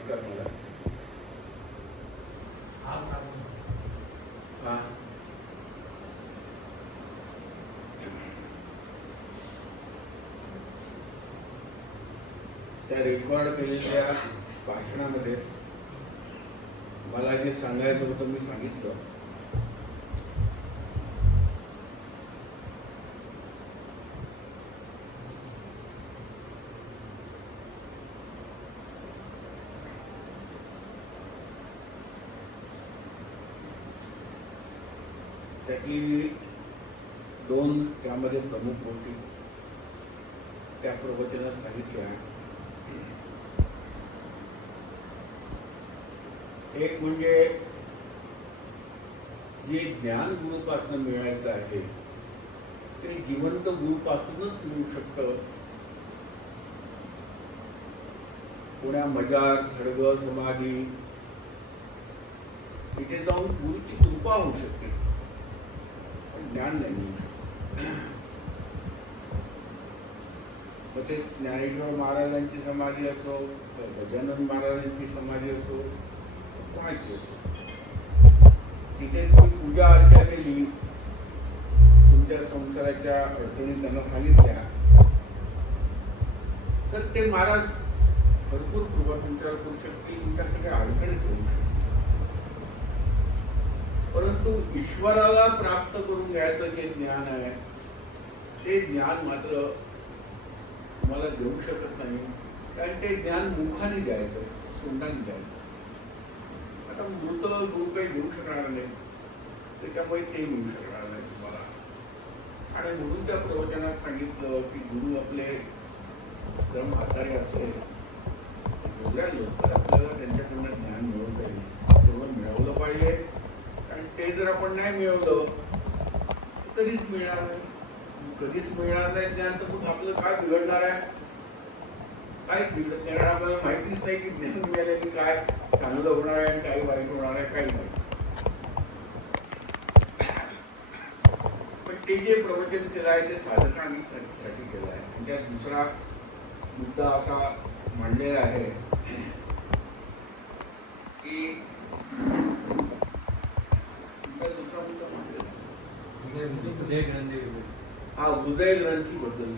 नमस्कार मला. त्या रेकॉर्ड केलेल्या भाषणामध्ये मला जे सांगायचं होतं मी सांगितलं. त्यातली दोन त्यामध्ये प्रमुख गोष्टी त्या प्रवचनात सांगितल्या. एक म्हणजे जे ज्ञान गुरुपासून मिळायचं आहे ते जिवंत गुरुपासूनच मिळू शकतं. पुण्या मजार थडग समाधी इथे जाऊन गुरुची कृपा होऊ शकते, पण ज्ञान नाही मिळू शकत. मग ते ज्ञानेश्वर महाराजांची समाधी असो, गजानन महाराजांची समाधी असो, कोणाची असो, तिथे तुम्ही पूजा अर्चा केली, तुमच्या संसाराच्या अडचणी त्यांना सांगितल्या, तर ते महाराज भरपूर कृपा तुमच्यावर करू शकतील, तुमच्या सगळ्या अडचणी सोडू शकतील. परंतु ईश्वराला प्राप्त करून घ्यायचं जे ज्ञान आहे ते ज्ञान मात्र तुम्हाला देऊ शकत नाही, कारण ते ज्ञान मुखाने द्यायचं, तोंडाने द्यायचं. आता मृत गुरु काही देऊ शकणार नाही, त्याच्यामुळे ते मिळू शकणार नाही तुम्हाला. आणि म्हणून त्या प्रवचनात सांगितलं की गुरु आपले जर म्हातारे असेल, एवढ्या लवकर आपल्याला त्यांच्याकडनं ज्ञान मिळवता येईल तेवढं मिळवलं पाहिजे. कारण ते जर आपण नाही मिळवलं कधीच मिळणार नाही, कधीच मिळणार नाही ज्ञान. तर मग आपलं काय बिघडणार आहे? काहीच बिघडत नाही, कारण आपल्याला माहितीच नाही की ज्ञान मिळालं की काय चांगलं होणार आहे आणि काही वाईट होणार आहे, काही नाही. पण ते जे प्रवचन केलं आहे ते साधकांसाठी केलं आहे. आणि त्यात दुसरा मुद्दा असा मांडलेला आहे की दुसरा मुद्दा हा हृदय ग्रंथी बद्दल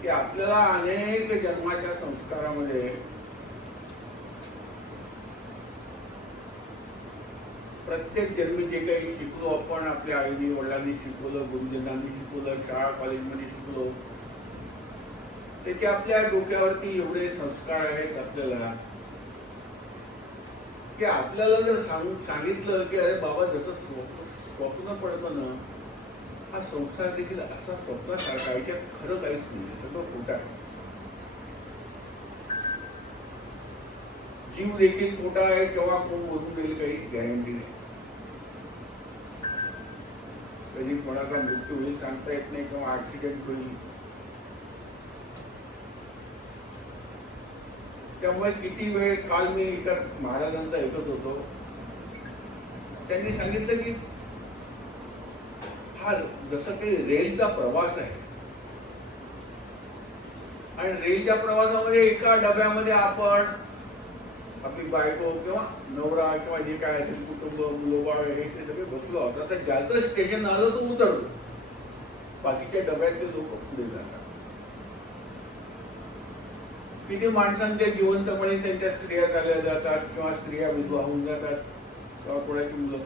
की आपल्याला अनेक जन्माच्या संस्कारामध्ये प्रत्येक जन्मी जे काही शिकलो आपण, आपल्या आईनी वडिलांनी शिकवलं, गुरुजनांनी शिकवलं, शाळा कॉलेजमध्ये शिकलो, त्याचे आपल्या डोक्यावरती एवढे संस्कार आहेत आपल्याला की आपल्याला जर सांगितलं की अरे बाबा जसं स्वप्न पडतं ना, हा संसार देखील असा स्वप्नासारखा, याच्यात खरं काहीच नाही, सगळं खोटं आहे. जीव देखील खोटा आहे, केव्हा कोण बोलून देईल काही गॅरंटी नाही. कधी कोणाचा मृत्यू होईल सांगता येत नाही, किंवा ऍक्सिडेंट होईल. त्यामुळे किती वेळ, काल मी एका महाराजांचा ऐकत होतो, त्यांनी सांगितलं की हा जसं काही रेलचा प्रवास आहे आणि रेलच्या प्रवासामध्ये एका डब्यामध्ये आपण, आपली बायको किंवा नवरा किंवा जे काय असेल कुटुंब, मुलं बाळ हे ते सगळे बसलो आहोत. आता ज्याचं स्टेशन आलं तो उतरतो, बाकीच्या डब्यातले लोक पुढे जातात. किती माणसांच्या जिवंतपणे त्यांच्या स्त्रिया झाल्या जातात किंवा स्त्रिया विधवा होऊन जातात किंवा कोणाची मुलं.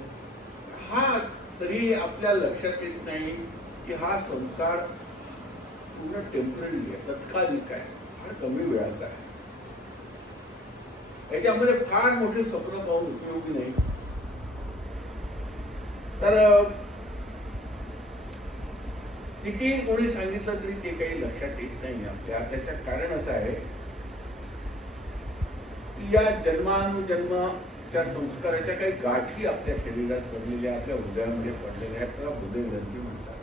हा तरी आपल्या लक्षात येत नाही की हा संसार पूर्ण टेम्पररी आहे, तत्कालिक आहे, फार कमी वेळाचा आहे. याच्यामध्ये फार मोठे स्वप्न पाहून उपयोगी नाही. तर किती कोणी सांगितलं तरी ते काही लक्षात येत नाही आपल्या. त्याचं कारण असं आहे की या जन्मानुजन्माच्या संस्काराच्या काही गाठी आपल्या शरीरात पडलेल्या, आपल्या हृदयामध्ये पडलेल्या आहेत, त्याला हृदय ग्रंथी म्हणतात.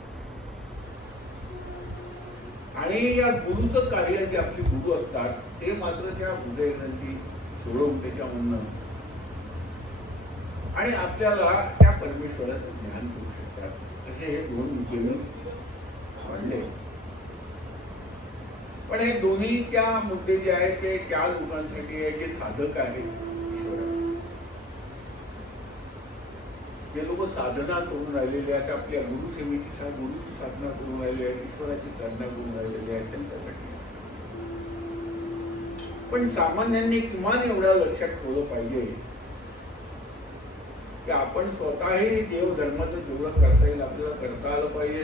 आणि या गुरुचं कार्य, जे आपले गुरु असतात ते मात्र त्या हृदय ग्रंथी सोडवून त्याच्यामधनं आणि आपल्याला त्या परमेश्वराचं ज्ञान करू शकतात. असे हे दोन मुद्दे मी मांडले. पण हे दोन्ही त्या मुद्दे जे आहेत ते त्या लोकांसाठी आहे जे साधक आहेत जे लोक साधना करून राहिलेले आहेत, आपल्या गुरुसेवेची गुरुची साधना करून राहिलेली आहेत, ईश्वराची साधना करून राहिलेली आहेत त्यांच्यासाठी. पण सामान्यांनी किमान एवढं लक्षात ठेवलं पाहिजे की आपण स्वतःही देव धर्माचं जेवढं करता येईल आपल्याला करता आलं पाहिजे.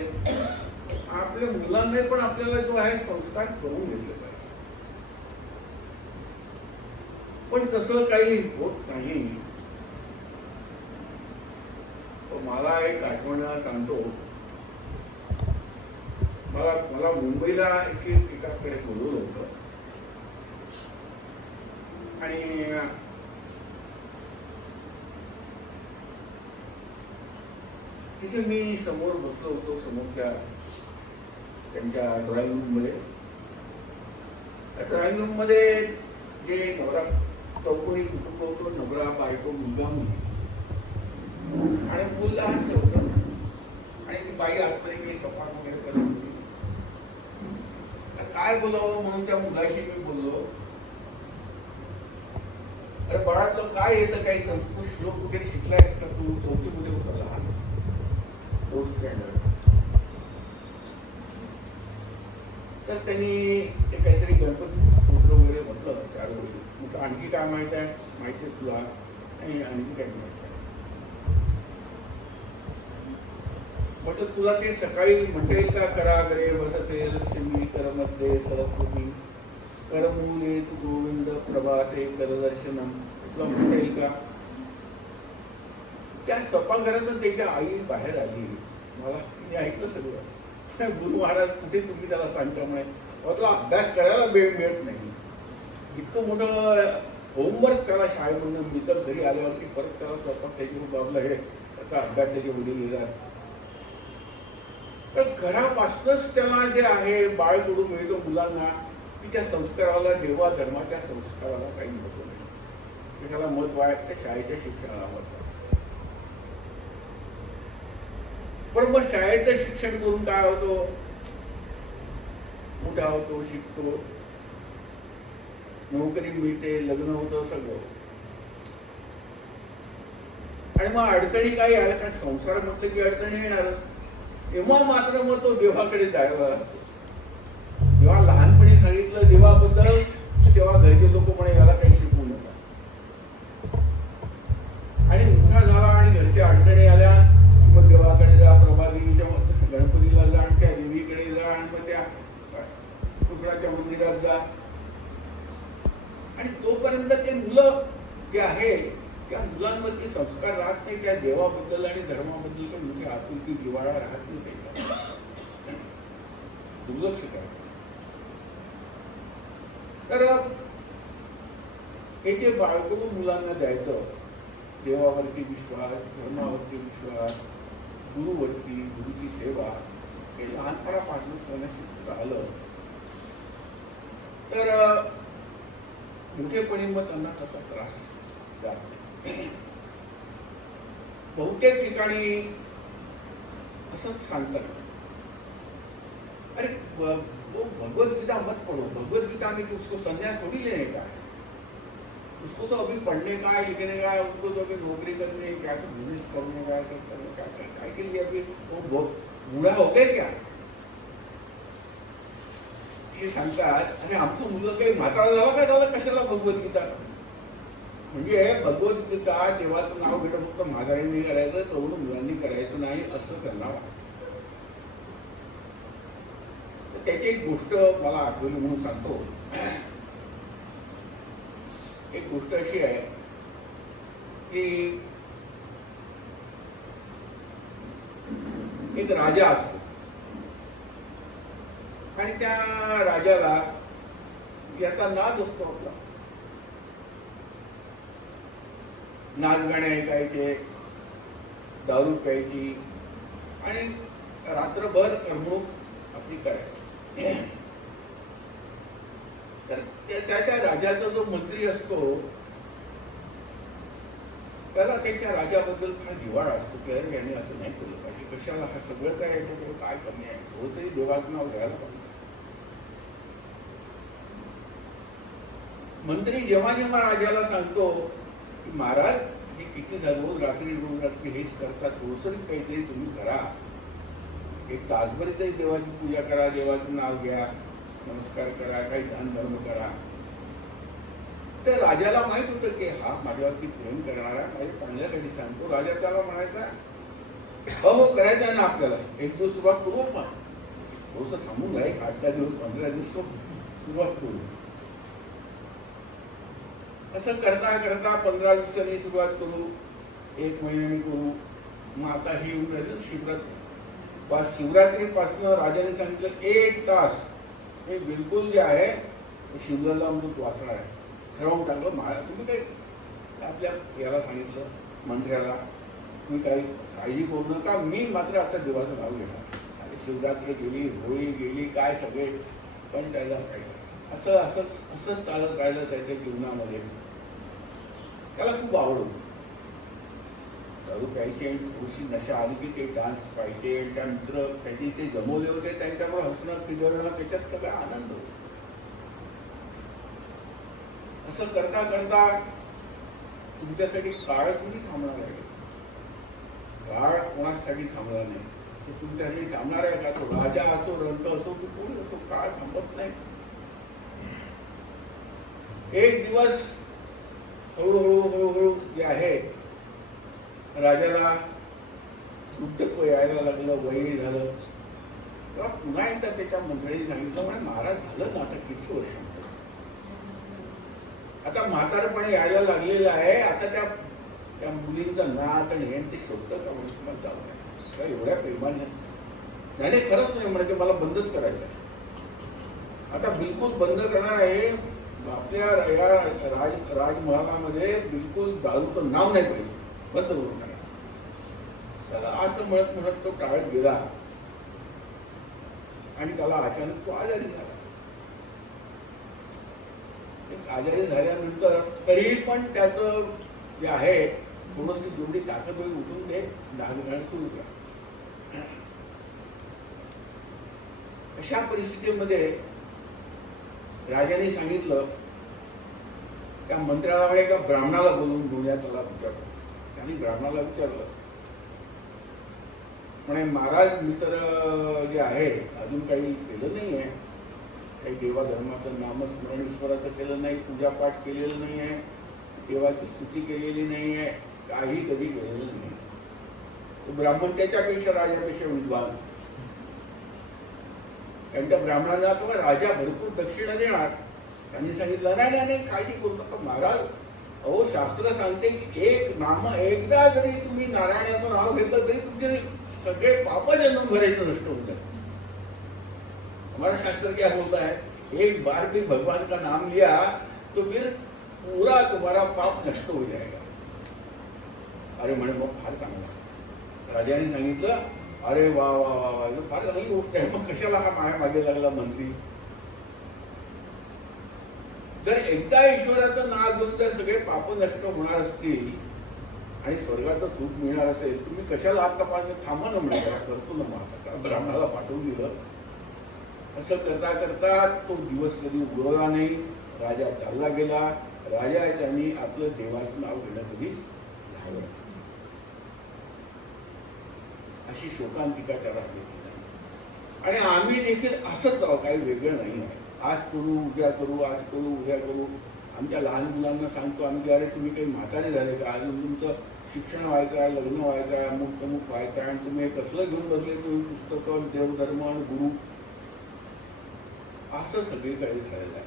आपल्या मुलांना पण आपल्याला जो आहे संस्कार करून घेतले पाहिजे. पण तसं काही होत नाही. मला एक आठवण सांगतो, मला मुंबईला एकाकडे बोलवलं होतं आणि तिथे मी समोर बसलो होतो, समोरच्या त्यांच्या ड्रॉइंग रूम मध्ये. ड्रॉइंग रूम मध्ये जे नवरा चौकोनी कुटुंब होतं, नवरा बायको मुलगा मुलगी आणि मूल लहान होतं आणि ती बाई आतमध्ये कपाट वगैरे करत होती. काय बोलावं म्हणून त्या मुलाशी मी बोललो, अरे बाळा तुला काय येतं, काही संस्कृत श्लोक वगैरे शिकलाय का तू? चौथीमध्ये होता लहान, फोर्थ स्टँडर्ड. तर त्यांनी ते काहीतरी गणपती स्तोत्र वगैरे म्हटलं त्यावेळी. म्हटलं आणखी काय माहित आहे? माहिती आहे तुला? आणि आणखी काय माहित आहे? म्हटलं तुला ते सकाळी म्हणता येईल का? करागरे बसते लक्ष्मी करमध्ये सरस्वती करमूले तू गोविंद प्रभाते करदर्शनम, तुला म्हणता येईल का? त्या सभागृहातून त्याच्या आई बाहेर आली. मला तिने ऐकलं सगळं. गुरु महाराज कुठे तुम्ही त्याला सांगता म्हणे, त्याला अभ्यास करायला वेळ मिळत नाही. इतकं मोठं होमवर्क त्याला शाळेमधून मिळतं, घरी आल्यावरती परत त्याला स्वतः त्याच्यावर बाबला हे त्याचा अभ्यास त्याचे वडील येतात. तर घरापासूनच त्याला जे आहे बाळ कडून मिळतो मुलांना की त्या संस्काराला, देवा धर्माच्या संस्काराला काही महत्व नाही. त्याला महत्व आहे त्या शाळेच्या शिक्षणाला महत्व. पण मग शाळेचं शिक्षण करून काय होतो? मोठा होतो, शिकतो, नोकरी मिळते, लग्न होतं, सगळं. आणि मग अडचणी काही आल्या, कारण संसार म्हटलं की अडचणी येणारच. तेव्हा मात्र मग तो देवाकडे जायला लागतो. जेव्हा लहानपणी सांगितलं देवाबद्दल तेव्हा घरचे लोक म्हणे याला काही शिकवू नका. आणि मोठा झाला आणि घरच्या अडचणी आल्या, मग देवाकडे जा, प्रभादेवीच्या गणपतीला जा, त्या देवीकडे जा, आणि मग त्या शुक्राच्या मंदिरात जा. आणि तोपर्यंत ते मुलं जे आहे त्या मुलांवरती संस्कार राहत नाही, त्या देवाबद्दल आणि धर्माबद्दल पण म्हणजे आतुरती जिव्हाळा राहत नाही. त्याच्या दुर्लक्ष करतात. तर हे जे बाळकडून मुलांना द्यायचं, देवावरती विश्वास, धर्मावरती विश्वास, गुरुवरती, गुरुची सेवा, हे लहानपणापासून करण्यात आलं तर मोठेपणी मग त्यांना तसा त्रास जात. बहुतेक ठिकाणी असंच सांगतात, अरे वो भगवत गीता मत पढ़ो, भगवत गीता में उसको संन्यास थोड़ी लेने का है, उसको तो अभी पढ़ने का है, लिखने का है, उसको तो अभी नौकरी करने का, बिजनेस करने का, सब करने का, क्या के लिए अभी वो बूढ़ा हो गया क्या? हे सांगतात. आणि आमचं मुलं काही म्हातारा झाला का त्याला कशाला भगवद्गीता? म्हणजे भगवद्गीता देवाचं नाव घेणं फक्त म्हाताऱ्यांनी करायचं, तरुण मुलांनी करायचं नाही असं त्यांना वाटतं. त्याची एक गोष्ट मला आठवली म्हणून सांगतो. एक गोष्ट अशी आहे की एक राजा असतो आणि त्या राजाला याचा नाद असतो, आपला नाच गाणे ऐकायचे, दारू प्यायची आणि रात्रभर करमणूक आपली करायची. तर त्याच्या राजाचा जो मंत्री असतो त्याला त्याच्या राजाबद्दल फार जिव्हाळा असतो की अरे याने असं नाही केलं पाहिजे, कशाला हा सगळं काय याच्याकडे काय कमी आहे, हो तरी देवाचं नाव घ्यायला पाहिजे. मंत्री जेव्हा जेव्हा राजाला सांगतो की महाराज हे किती रोज रात्री हेच करतात, रोज काहीतरी तुम्ही करा, एक तासभर तरी देवाची पूजा करा, देवाचं नाव घ्या, नमस्कार करा, काही दान धर्म करा. तर राजाला माहित होतं की हा माझ्यावरती प्रेम करणारा, माझ्या चांगल्यासाठी सांगतो. राजा त्याला म्हणायचा हो करायचं आहे ना आपल्याला, एक दिवस सुरुवात करू, पण थोडंसं थांबून राहील, 8 दिवस 15 दिवस सुरुवात करू. असं करता करता 15 दिवसांनी सुरुवात करू, 1 महिन्याने करू. मग आता हे येऊन राहिलं शिवरात्री. शिवरात्रीपासून राजाने सांगितलं 1 तास हे बिलकुल जे आहे शिवराला अमृत वाचणार आहे. ठरवून टाकलं. महाराज तुम्ही काही आपल्या याला सांगितलं मंत्र्याला, तुम्ही काही काळजी करू नका, मी मात्र आता देवाचं नाव घेणार. शिवरात्री गेली, होळी गेली, काय सगळे, पण त्याला पाहिजे असं असं असंच चालत राहिलं त्याच्या जीवनामध्ये. त्याला खूप आवड होती दारू प्यायची, थोडीशी नशा आली की ते डान्स पाहिजे, त्या मित्र त्याचे ते जमवले होते त्यांच्यावर हसणं फिरणं, त्याच्यात सगळा आनंद होता. असं करता करता तुमच्यासाठी काळ कोणी थांबणार आहे? काळ कोणासाठी थांबला नाही. तो तुमच्यासाठी थांबणार आहे का? तो राजा असो, रंत असो, की कोणी असो, काळ थांबत नाही. एक दिवस हळूहळू हळूहळू जे आहे राजाला वृद्धत्व यायला लागलं, वय झालं. तेव्हा पुन्हा एकदा त्याच्या मंत्र्यांनी सांगितलं, म्हणजे महाराज झालं ना आता किती वर्ष, आता म्हातारपणे यायला लागलेलं आहे, आता त्या मुलींचा नाच आणि हे ते शोधतं का म्हणून जाऊ नये. एवढ्या प्रेमाने नाही खरंच नाही म्हणजे मला बंदच करायचं आहे. आता बिलकुल बंद करणार आहे. आपल्या या राजमहालामध्ये बिलकुल दारूचं नाव नाही पाहिजे, बंद करून टाका. त्याला असं म्हणत म्हणत तो टाळत गेला आणि त्याला अचानक तो आजारी झाला. आजारी झाल्यानंतर तरी पण त्याचं जे आहे थोडंसं जेवढी ताकद होईल उठून ते डाग घालणं सुरू करा. अशा परिस्थितीमध्ये राजाने सांगितलं, त्या मंत्र्याला एका ब्राह्मणाला बोलवून घेऊया, त्याला विचारलं. त्यांनी ब्राह्मणाला विचारलं, म्हणे महाराज मी तर जे आहे अजून काही केलं नाही आहे, काही देवा धर्माचं नामस्मरण ईश्वराचं केलं नाही, पूजापाठ केलेलं नाही आहे, देवाची स्तुती केलेली नाही आहे, काही कधी केलेलं नाही. ब्राह्मण त्याच्यापेक्षा राजापेक्षा विद्वान. त्यांच्या ब्राह्मणाला तो राजा भरपूर दक्षिणा देणार. त्यांनी सांगितलं नाही नाही नाही काळजी करू नका महाराज, अहो शास्त्र सांगते की एक नाम एकदा जरी तुम्ही नारायणाचं नाव घेतलं तरी तुमचे सगळे पाप जन्म भरायचं नष्ट होत आहे. हमारा शास्त्र क्या बोलता है, एक बार भी भगवान का नाम लिया तो फिर पूरा तुम्हारा पाप नष्ट हो जाएगा. अरे म्हणे मग फार चांगला. राजाने सांगितलं, अरे वा वा वा वा, फार चांगली गोष्ट आहे. मग कशाला हा माया मागे लागला मंत्री? जर एकदा ईश्वराचं नाव घेऊन जर सगळे पाप नष्ट होणार असतील आणि स्वर्गाचं सुख मिळणार असेल, तुम्ही कशाला हात तपासत थांबा ना म्हणजे करतो ना. मग ब्राह्मणाला पाठवून दिलं. असं करता करता तो दिवस कधी उगवला नाही. राजा चालला गेला. राजा त्यांनी आपलं देवाचं नाव घेणं कधी झालं. अशी शोकांतिका त्याला घेतली. आणि आम्ही देखील असंच आहोत, काही वेगळं नाही आहे. आज करू उद्या करू, आज करू उद्या करू. आमच्या लहान मुलांना सांगतो आम्ही, अरे तुम्ही काही म्हातारे झाले का, अजून तुमचं शिक्षण व्हायचं आहे, लग्न व्हायचं आहे, अमुक तमुक व्हायचं आहे, आणि तुम्ही कसलं घेऊन बसले तुम्ही पुस्तकं, देवधर्म आणि गुरु, असं सगळीकडे झालेलं आहे.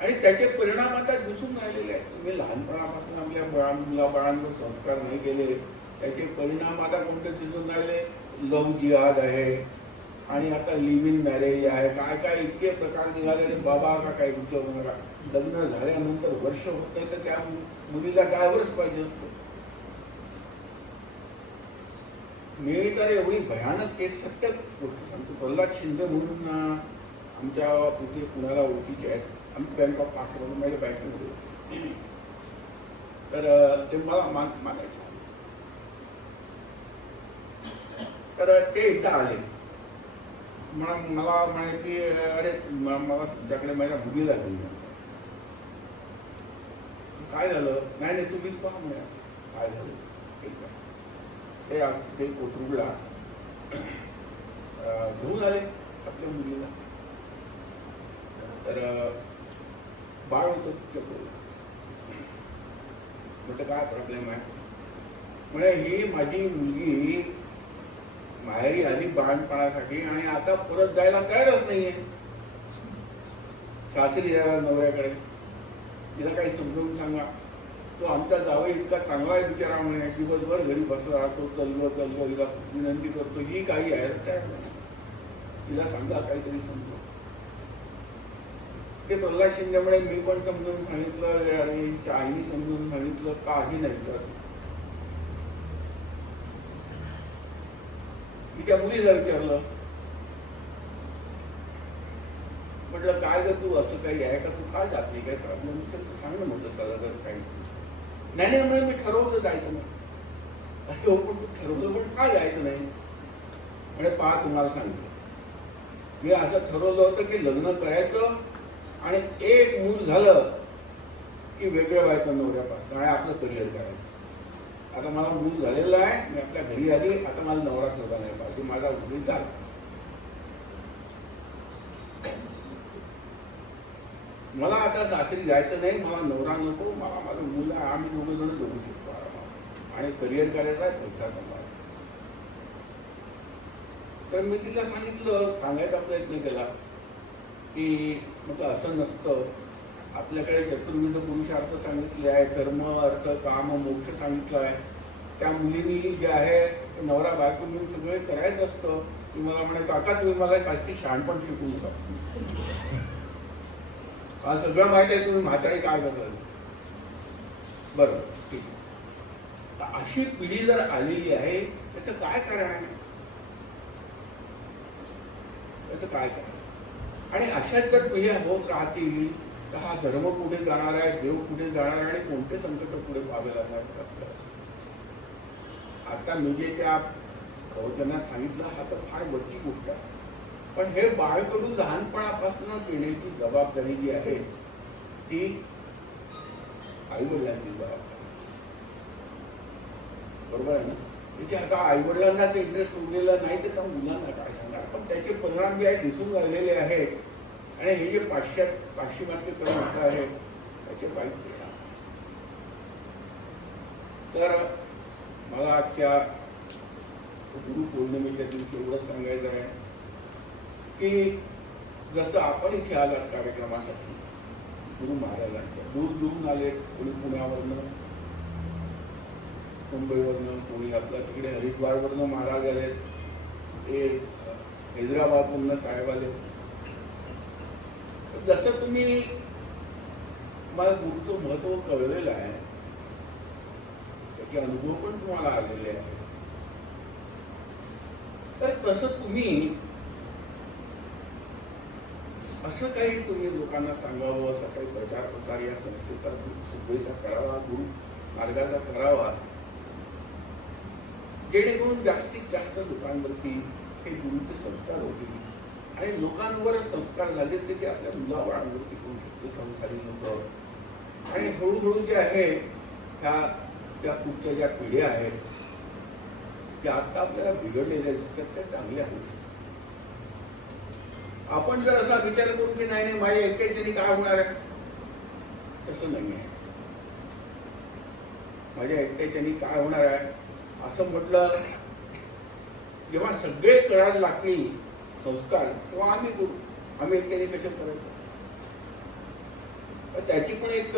आणि त्याचे परिणाम आता दिसून राहिलेले आहेत. तुम्ही लहानपणापासून आपल्या मुलाबाळांवर संस्कार नाही केले, त्याचे परिणाम आता कोणते दिसून राहिले. लव्ह जिहाद आहे आणि आता लिव्ह इन मॅरेज आहे, काय काय इतके प्रकार निघाले. आणि बाबा का काय विचारू नका, लग्न झाल्यानंतर वर्ष होत नाही तर त्या मुलीला डायव्हर्स पाहिजे असतो. मी तर एवढी भयानक केस सत्य गोष्ट सांगतो. प्रल्हाद शिंदे म्हणून आमच्या इथे पुण्याला ओळखीचे आहेत. आम्ही बँक ऑफ महाराष्ट्र माझ्या बँकेमध्ये, तर ते मला मागायचे. तर ते एकदा आले. मला म्हणे की अरे मला तुझ्याकडे माझ्या मुलीला घेऊन. काय झालं? नाही नाही तुम्हीच पहा म्हणे. काय झालं? ठीक आहे. ते कोथरूडला घेऊन आले आपल्या मुलीला. तर बाळ होतं तिच्याकडे. म्हटलं काय प्रॉब्लेम आहे? म्हणजे ही माझी मुलगी माहेरी आली बाळणपणासाठी आणि आता परत जायला तयारच नाहीये सासरी नवऱ्याकडे. तिला काही समजून सांगा. तो आमचा जावई इतका चांगला आहे बिचारा म्हणे, दिवसभर घरी बसला राहतो, चललो हिला विनंती करतो, ही काही आहे काय? तिला सांगा काहीतरी समजून. ते प्रल्हाद शिंदे म्हणे मी पण समजून सांगितलं, अरे आईनी समजून सांगितलं, काही नाही तर मी त्या मुलीला विचारलं, म्हटलं काय ग तू असं काही आहे का? तू काय जात नाही? काय प्रॉब्लेम सांग ना. म्हटलं त्याला जर काही नाही नाही म्हणजे मी ठरवलं जायचं नाही. अरे हो पण तू ठरवलं पण काय जायचं नाही? म्हणजे पहा तुम्हाला सांगतो, मी असं ठरवलं होतं की लग्न करायचं आणि एक मूल झालं की वेगळं व्हायचं नवऱ्यापासून आणि आपलं करिअर करायचं. आता मला मूल झालेलं आहे, मी आपल्या घरी आली, आता मला नवरा ठेवला नाही पाहिजे, माझा उद्देश झाला. मला आता सासरी जायचं नाही, मला नवरा नको, मला माझं मुलं आम्ही दोघं जण जगू शकतो आरामात आणि करिअर करायचा आहे, पैसा कमवायचा. तर मी तिला सांगायचा प्रयत्न केला की म्हटलं असं नसतं. आपल्याकडे चतुर्विध पुरुषार्थ सांगितले आहे, धर्म अर्थ काम मोक्ष सांगितलं आहे. त्या मुलींनी जे आहे नवरा बायको मिळून सगळे करायचं असतं. ती मला म्हणे काका तुम्ही मला काहीतरी शहाणपण शिकू नका, हा सगळं माहिती आहे, तुम्ही म्हातारी काय करता. बरोबर ठीक आहे. अशी पिढी जर आलेली आहे त्याचं काय कारण आहे? त्याचं काय कारण? आणि अशाच जर पिढ्या होत राहतील तर हा धर्म कुठे जाणार आहे, देव कुठे जाणार आहे आणि कोणते संकट पुढे पाहावे लागणार आपल्याला. आता मी जे त्या प्रवचनात सांगितलं हा तर फार मोठी गोष्ट आहे, पण हे बाळकडून लहानपणापासून देण्याची जबाबदारी जी आहे ती आई वडिलांची जबाबदारी. बरोबर आहे ना? तिथे आता आई वडिलांना ते इंटरेस्ट उरलेला नाही तर त्या मुलांना काय सांगणार. पण त्याचे परिणाम जे आहे दिसून राहिलेले आहेत आणि हे जे पाश्चिमात्यकरण होत आहे त्याचे वाईट परिणाम. तर मला आजच्या गुरुपौर्णिमेच्या दिवशी एवढंच सांगायचं आहे की जसं आपण इथे आलात कार्यक्रमासाठी गुरु महाराजांच्या, दूर दूरून आले, कोणी पुण्यावरनं, मुंबईवरनं, कोणी आपल्या तिकडे हरिद्वारवरनं महाराज आले, ते हैदराबादवरनं साहेब आले. जसं तुम्ही मला गुरुचं महत्व कळलेलं आहे, त्याचे अनुभव पण तुम्हाला आलेले आहेत, तर तसं तुम्ही असं काही तुम्ही लोकांना सांगावं, असं काही प्रचार प्रसार या संस्थेचा सुभेचा करावा, गुरु मार्गाचा करावा, जेणेकरून जास्तीत जास्त लोकांवरती हे गुरुचे संस्कार होतील आणि लोकांवर संस्कार झाले ते आपल्या मुलाबाळांवरती होऊ शकते, संस्कारी लोक. आणि हळूहळू जे आहे त्या पुढच्या ज्या पिढ्या आहेत त्या आता आपल्याला बिघडलेल्या दिसतात त्या चांगल्या होऊ शकतात. आपण जर असा विचार करू की नाही नाही माझ्या एकट्याच्याने काय होणार आहे, तसं नाही आहे. माझ्या एकट्याच्याने काय होणार आहे असं म्हटलं, जेव्हा सगळे करायला लागतील संस्कार तेव्हा आम्ही करू. आम्ही एकट्याने कसे करायचं? त्याची पण एक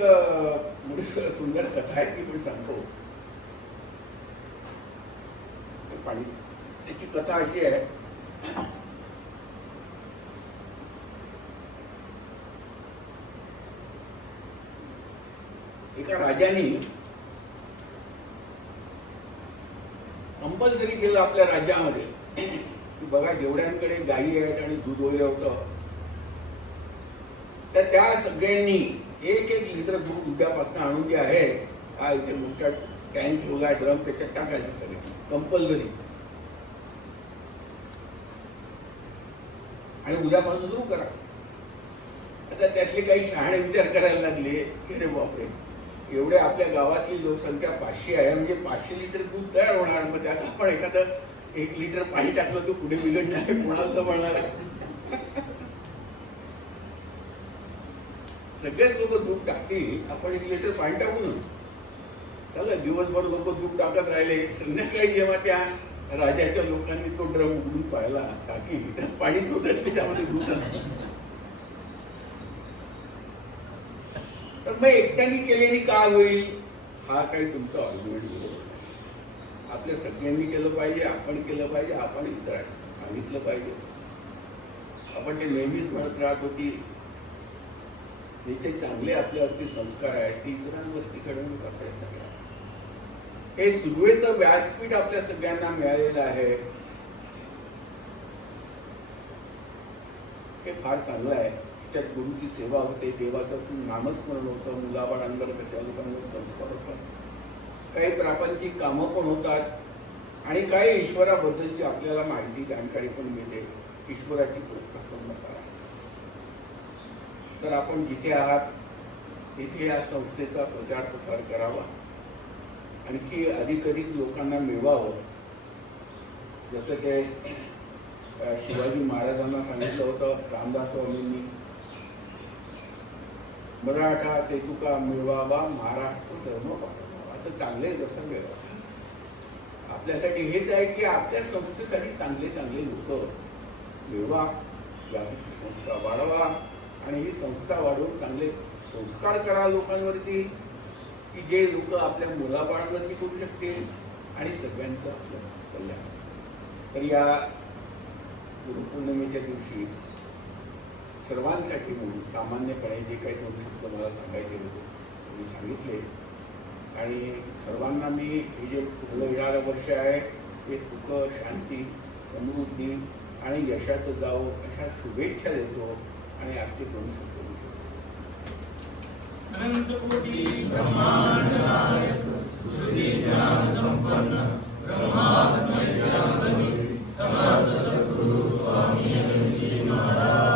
मोठी सुंदर कथा आहे ती पण सांगतो. पाणी त्याची कथा अशी आहे, एका राजाने कंपल्सरी केलं आपल्या राज्यामध्ये की बघा जेवढ्यांकडे गायी आहेत आणि दूध वगैरे होतं तर त्या सगळ्यांनी एक एक लिटर दूध उद्यापासून आणून जे आहे हा इथे मोठा टँक ठेवला ड्रम त्याच्यात टाकायचं सगळे कंपल्सरी आणि उद्यापासून सुरू करा. आता त्यातले काही शहाणे विचार करायला लागले की रे बापरे एवढे आपल्या गावातली लोकसंख्या 500 आहे, म्हणजे 500 लिटर दूध तयार होणार. मग त्यात आपण एखादं 1 लिटर पाणी टाकलं तर पुढे बिघडणार आहे, कोणाला म्हणणार आहे. सगळेच लोक दूध टाकतील, आपण 1 लिटर पाणी टाकू ना. त्याला दिवसभर लोक दूध टाकत राहिले, संध्याकाळी जेव्हा त्या राजाच्या लोकांनी तो ड्रम उघडून पाहिला टाकी, त्यात पाणी होतं, त्याच्यामध्ये दूध आलं. तर मग एकट्याने केलेली का होईल, हा काही तुमचा आर्ग्युमेंट बरोबर नाही. आपल्या सगळ्यांनी केलं पाहिजे, आपण केलं पाहिजे, आपण इतरांना सांगितलं पाहिजे. आपण ते नेहमीच म्हणत राहतो की जिथे चांगले आपल्यावरती संस्कार आहेत ते इतरांवरती घडवण्याचा प्रयत्न करा. हे सुरुवेचं व्यासपीठ आपल्या सगळ्यांना मिळालेलं आहे, हे फार चांगलं आहे. त्यात गुरुची सेवा होते, देवाचं नामस्मरण होतं, मुलाबाळांवर कशा लोकांवर संस्कार होतात, काही प्रापंचिक कामं पण होतात आणि काही ईश्वराबद्दलची आपल्याला माहिती जानकारी पण मिळते. ईश्वराची प्रसन्नता आहे. तर आपण जिथे आहात तिथे या संस्थेचा प्रचार प्रसार करावा, आणखी अधिक लोकांना मिळवावं. जसं ते शिवाजी महाराजांना सांगितलं होतं रामदास स्वामींनी, मराठा ते तुका मिळवावा, महाराष्ट्र धर्म पाठवावा. आता चांगले जसं मिळवा. आपल्यासाठी हेच आहे की आपल्या संस्थेसाठी चांगले चांगले लोक मिळवा, संस्था वाढवा आणि ही संस्था वाढवून चांगले संस्कार करा लोकांवरती, की जे लोक आपल्या मुलाबाळांवरती करू शकतील आणि सगळ्यांचं आपलं कल्याण. तर या गुरुपौर्णिमेच्या दिवशी सर्वांसाठी म्हणून सामान्यपणे जे काही दोन शब्द मला सांगायचे होते मी सांगितले. आणि सर्वांना मी हे जे पुढलं येणारं वर्ष आहे ते सुख, शांती, समृद्धी आणि यशाचं जावो अशा शुभेच्छा देतो आणि आजचे दोन शब्द अनंत कोटी ब्रह्मांड नायक श्रुती ज्ञान संपन्न ब्रह्मात्मज्ञानी समर्थ सद्गुरु स्वामी अनंतजी महाराज